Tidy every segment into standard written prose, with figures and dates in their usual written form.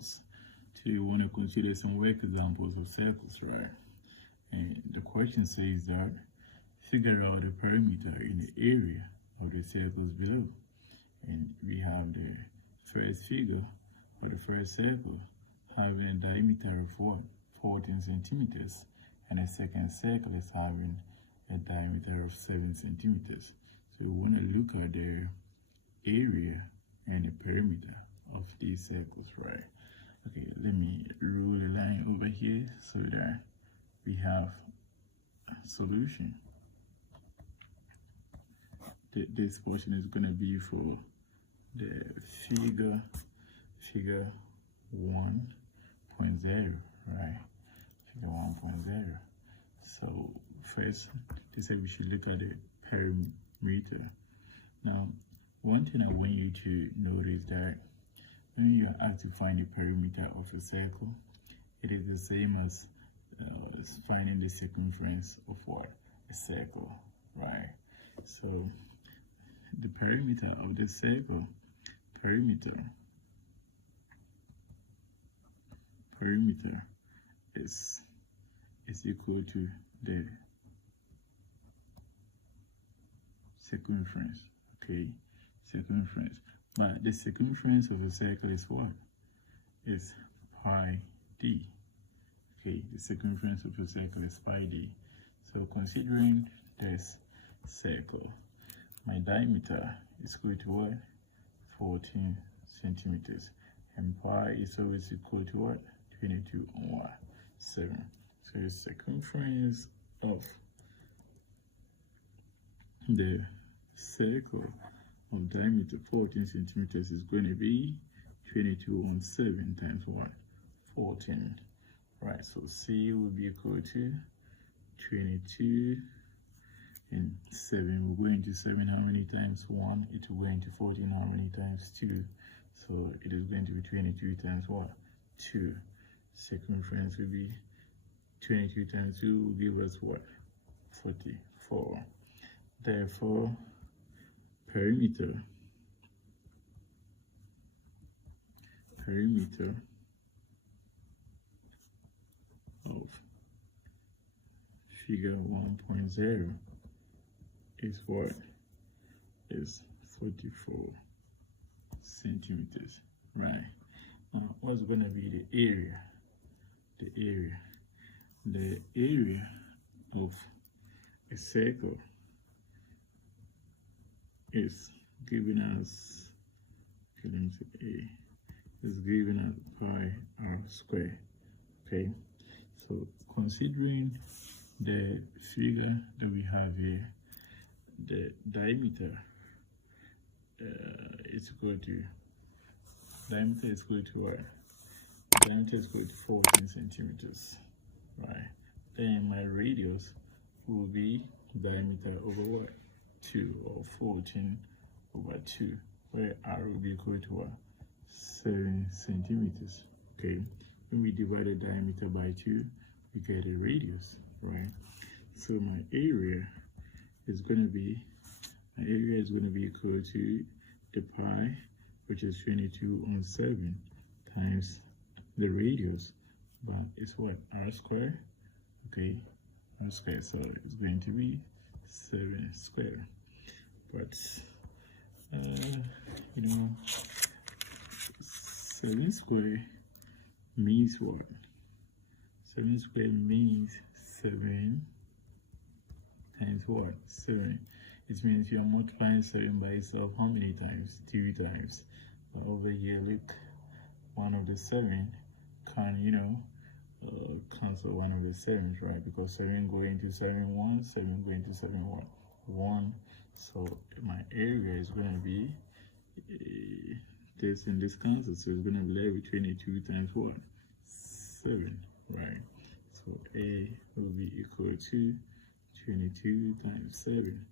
circles. So you want to consider some work examples of circles, right? And the question says that figure out the perimeter in the area of the circles below. And we have the first figure for the first circle having a diameter of what? 14 centimeters. And the second circle is having a diameter of 7 centimeters. So we want to look at the area and the perimeter of these circles, right? Okay, let me rule a line over here so that we have a solution. This portion is going to be for the figure 1.0, right? Figure 1.0. So first, they said we should look at the perimeter. Now, one thing I want you to notice that when you are asked to find the perimeter of a circle, it is the same as finding the circumference of what? A circle, right? So the perimeter of the circle, perimeter is equal to the circumference, okay? Circumference. But the circumference of a circle is what? Is pi d. Okay, the circumference of a circle is pi d. So considering this circle, my diameter is equal to what? 14 centimeters. And pi is always equal to what? 22 over 7. So the circumference of the circle of diameter 14 centimeters is going to be 22 on 7 times what? 14. Right, so C will be equal to 22 and 7. We're going to 7 how many times? 1. It will go into 14 how many times? 2. So it is going to be 22 times what? 2. Circumference will be 22 times 2 will give us what? 44. Therefore, perimeter of figure 1.0 is what? Is 44 centimeters, right? Now, what's going to be the area? The area of a circle is giving us, okay, let me say A, is giving us pi r squared, okay? So considering the figure that we have here, the diameter is equal to, diameter is equal to what? Diameter is equal to 14 centimeters, right? Then my radius will be diameter over what? 2, or 14 over 2, where r will be equal to what? 7 centimeters, okay? When we divide the diameter by 2, we get a radius, right? So my area is going to be equal to the pi, which is 22 on 7, times the radius, but it's what? R squared, okay? R squared, so it's going to be 7 squared. But, you know, 7 squared means what? 7 squared means 7 times what? 7. It means you are multiplying 7 by itself how many times? 2 times. But over here, look, one of the 7 can, you know, cancel one of the 7s, right? Because 7 going to 7, 1, 7 going to 7, 1, 1. So my area is going to be this and this cancel. So it's going to be left with 22 times what? 7, right? So A will be equal to 22 times 7.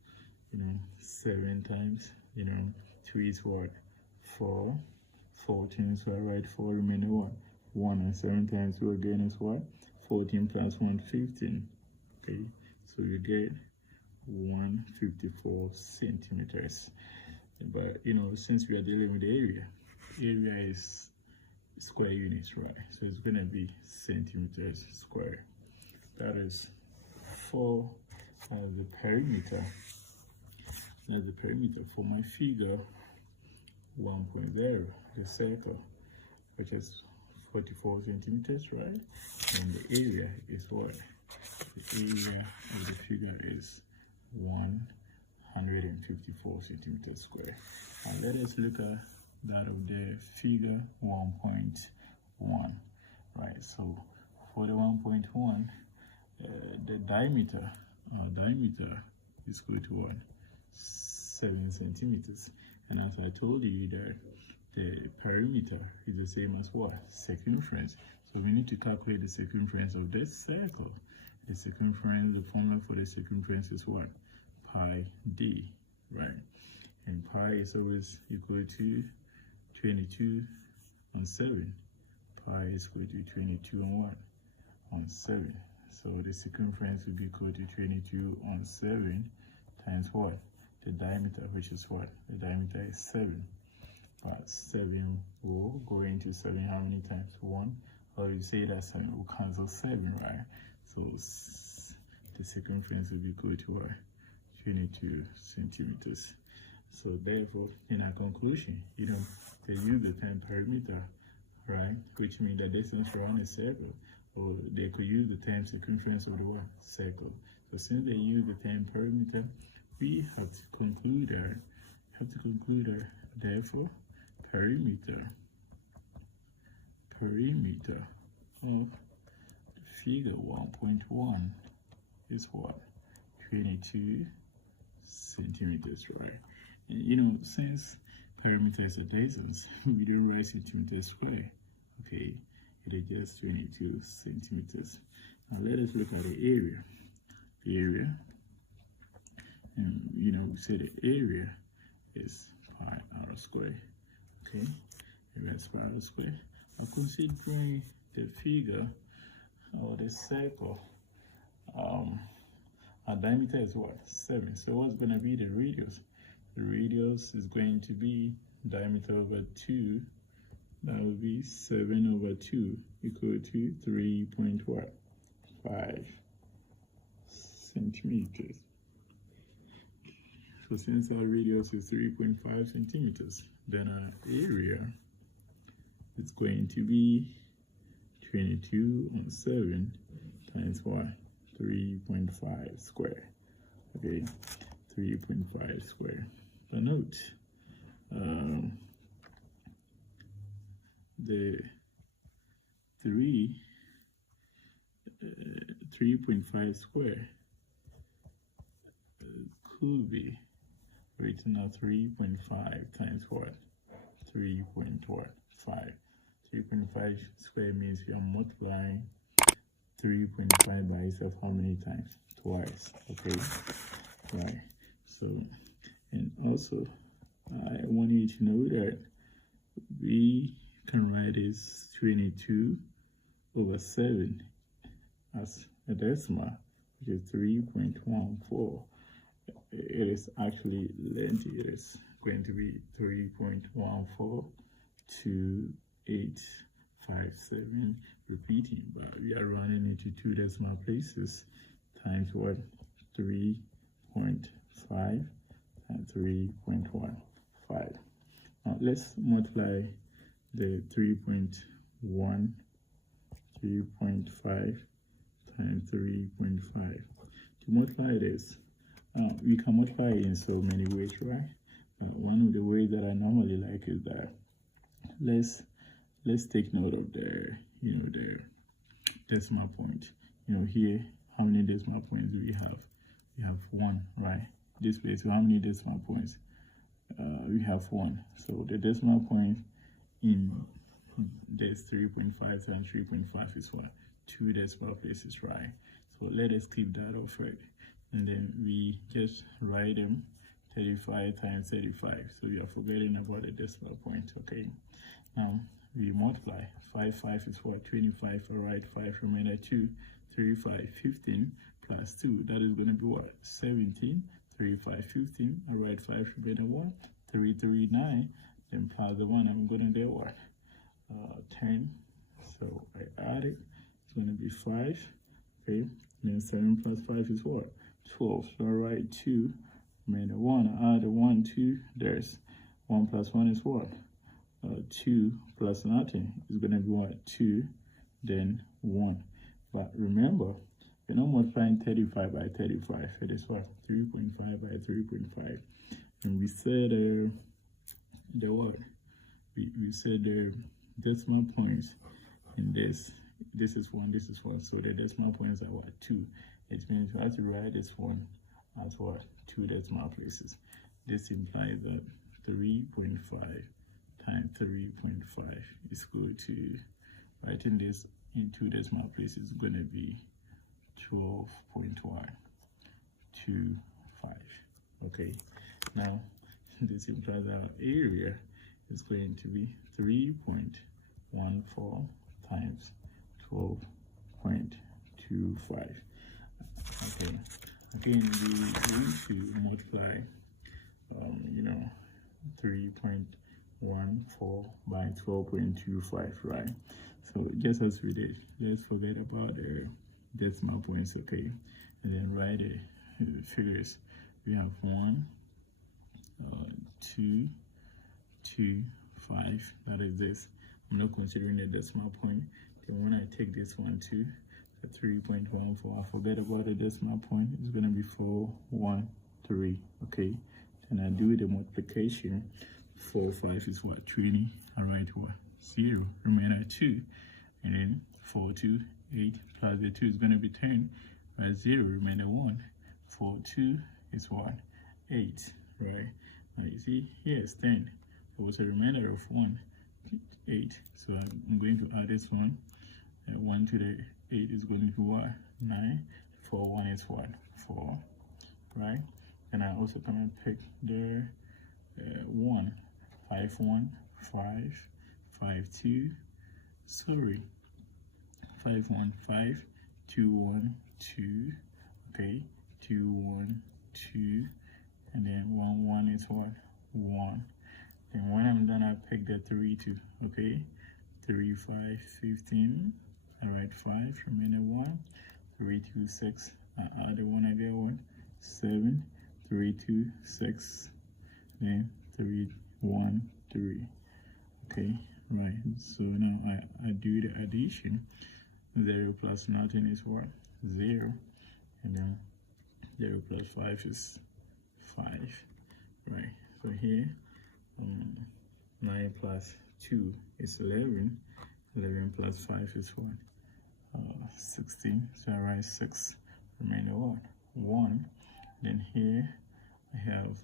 You know, 7 times, you know, 2 is what? 4. 14, so I write 4 remaining what? 1, and 7 times 2 again is what? 14 plus 1, 15. Okay, so you get 154 centimeters. But you know, since we are dealing with the area is square units, right? So it's going to be centimeters square. That is for the perimeter. That's the perimeter for my figure 1.0, the circle, which is 44 centimeters, right? And the area is what? The area of the figure is 154 centimeters square. And let us look at that of the figure 1.1, right? So for the 1.1, the diameter is equal to what? 7 centimeters. And as I told you that the perimeter is the same as what? Circumference. So we need to calculate the circumference of this circle. The circumference, the formula for the circumference is what? Pi d, right? And pi is always equal to 22 on 7. Pi is equal to 22 on what? On 7. So the circumference will be equal to 22 on 7 times what? The diameter, which is what? The diameter is 7. But 7 will go into 7 how many times? 1. Or you say that 7 will cancel 7, right? So the circumference will be equal to what? 22 centimeters. So therefore, in our conclusion, they use the term perimeter, right? Which means the distance around a circle, or they could use the term circumference of the what? Circle. So since they use the term perimeter, we have to conclude that, therefore, perimeter of figure 1.1 is what? 22 centimeters, right? Since perimeter is a distance, we don't write centimeters square, okay? It is just 22 centimeters. Now let us look at the area. The area, and we say the area is pi r square, okay? Area is pi r square. Now considering the figure or the circle, our diameter is what? 7. So what's going to be the radius? The radius is going to be diameter over 2. That will be 7 over 2 equal to 3.5 centimeters. So since our radius is 3.5 centimeters, then our area is going to be 22 on 7 times what? 3.5 square. Okay, 3.5 square. But note, the 3.5 square could be written as 3.5 times what? 3.5. 3.5 square means you are multiplying 3.5 by itself how many times? Twice, okay? Right. So, and also, I want you to know that we can write this 22 over 7 as a decimal, which is 3.14. It is actually lengthy. It is going to be 3.142857, repeating, but we are running into 2 decimal places times what? 3.5 and 3.15. Now let's multiply the 3.5 times 3.5. To multiply this, we can multiply it in so many ways, right? One of the ways that I normally like is that let's take note of the the decimal point. Here, how many decimal points do we have? We have 1, right? This place, so how many decimal points? We have 1. So the decimal point in this 3.5 times 3.5 is what? 2 decimal places, right? So let us keep that off, right? And then we just write them 35 times 35. So we are forgetting about the decimal point, okay? Now we multiply. 5 is what? 25. All right, 5 remainder 2. 35, 15 plus 2. That is going to be what? 17. 35, 15. All right, 5 remainder 1. 339. Then plus the 1. I'm going to do what? 10. So I add it. It's going to be 5. Okay. Then 7 plus 5 is what? 12. So I write 2. Remainder 1. I add a 1, 2. There's 1 plus 1 is what? 2 plus nothing is going to be what? 2. Then 1. But remember, you're not multiplying 35 by 35. It is what? 3.5 by 3.5. And we said the what? We said the decimal points in this. This is 1, this is 1. So the decimal points are what? 2. It means we have to write this one as what? 2 decimal places. This implies that 3.5 times 3.5 is equal to, writing this in 2 decimal places is going to be 12.125. Okay, now this implies our area is going to be 3.14 times 12.25. Okay, again, we need to multiply 3.14 by 12.25, right? So just as we did, let's forget about the decimal points, okay, and then write the figures. We have 1, 2, 2, 5. That is this. I'm not considering the decimal point. Then when I take this one too, the 3.14, I forget about the decimal point. It's gonna be 413. Okay. Then I do the multiplication. 4, 5 is what? 20. I write what? 0. Remainder 2. And then 4, 2, 8 plus the 2 is gonna be 10. Right? 0. Remainder 1. 4, 2 is what? 8. Right? Now you see here is 10. There was a remainder of 1, 8. So I'm going to add this one. 1 to the 8 is going to be what? 9. 4, 1 is what? 4. Right? And I also come and pick the 1. 5, 1, 5, 5, 2. Sorry. 5, 1, 5. 2, 1, 2. Okay. 2, 1, 2. And then 1, 1 is what? 1. And when I'm done, I pick the 3, 2. Okay. 3, 5, 15. I write 5. Remainder 1. 3, 2, 6. I add the 1 I get 1. 7. 3, 2, 6. Then 3, 1, 3. Okay. Right. So now I do the addition. 0 plus nothing is what? 0. And then 0 plus 5 is 5. Right. So here 9 plus 2 is 11. 11 plus 5 is what? 16. So I write 6. Remainder what? 1. Then here I have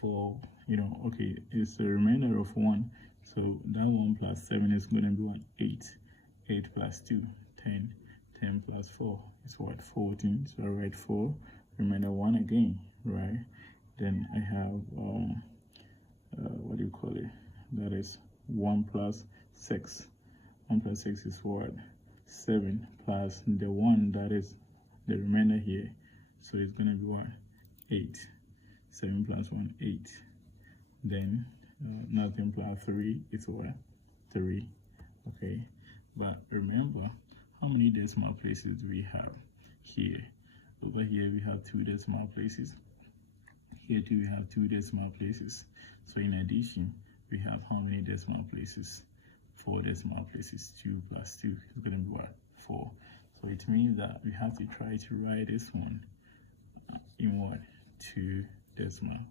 4. Okay, it's a remainder of 1. So that 1 plus 7 is going to be what? 8. 8 plus 2, 10. 10 plus 4 is what? 14. So I write 4. Remainder 1 again, right? Then I have what do you call it? That is 1 plus 6. 1 plus 6 is what? 7 plus the 1 that is the remainder here. So it's gonna be what? 8. 7 plus 1, 8. Then nothing plus 3 is what? 3. Okay. But remember, how many decimal places do we have here? Over here we have 2 decimal places. Here too we have 2 decimal places. So in addition, we have how many decimal places? 4 decimal places. 2 plus 2 is going to be what? 4. So it means that we have to try to write this one in what? 2 decimal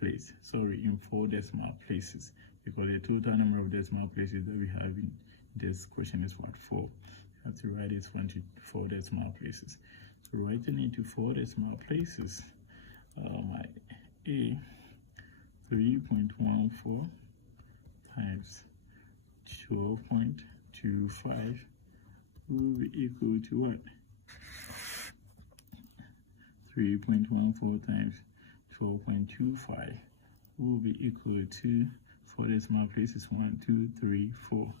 places. Sorry, in 4 decimal places. Because the total number of decimal places that we have in this question is what? 4. We have to write this one to 4 decimal places. So writing it to 4 decimal places, my A, 3.14 times 12.25 will be equal to what? 3.14 times 12.25 will be equal to 4 decimal places 1, 2, 3, 4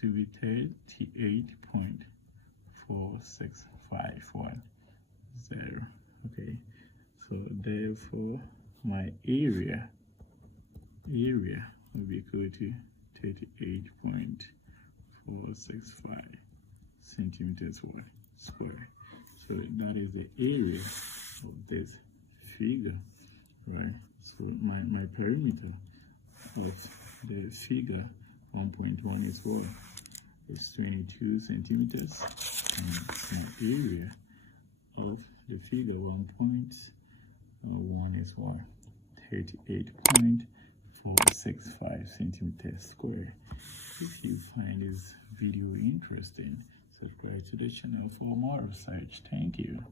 to be 38.4651. Okay, so therefore my area will be equal to 38.465 centimeters square. So that is the area of this figure, right? So my perimeter of the figure 1.1 is what? It's 22 centimeters, and the area of the figure 1.1 is what? 38.465 centimeters square. If you find this video interesting, subscribe to the channel for more research. Thank you.